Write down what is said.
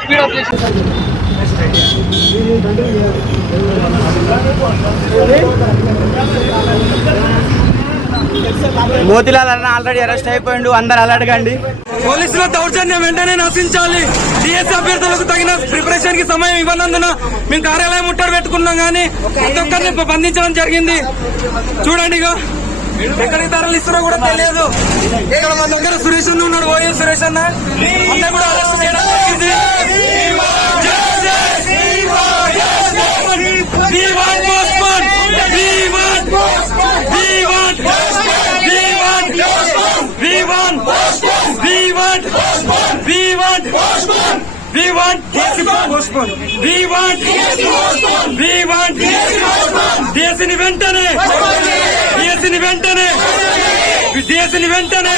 Speedup చేసేసారు మోతిలాల్ అన్న already arrest అయిపోయిండు అందరు అలర్ట్ కండి. పోలీసుల దౌర్జన్యం వెంటనే నశించాలి. డిఎస్ అభ్యర్థులకు తగిన ప్రిపరేషన్కి సమయం ఇవ్వనందున మేము కార్యాలయం ముట్టడి పెట్టుకున్నాం కానీ ప్రతి ఒక్కరిని బంధించడం జరిగింది. చూడండి ఇక ఎక్కడికి తరలిస్తారో కూడా తెలియదు. ఇక్కడ మన దగ్గర సురేష్ అన్న ఉన్నాడు ఓఏ సురేష్ అన్న. అన్న కూడా అరెస్ట్ చేయడం జరిగింది. We want We want We want We want postpone We want We want దేశని వెంటనే దేశని వెంటనే దేశని వెంటనే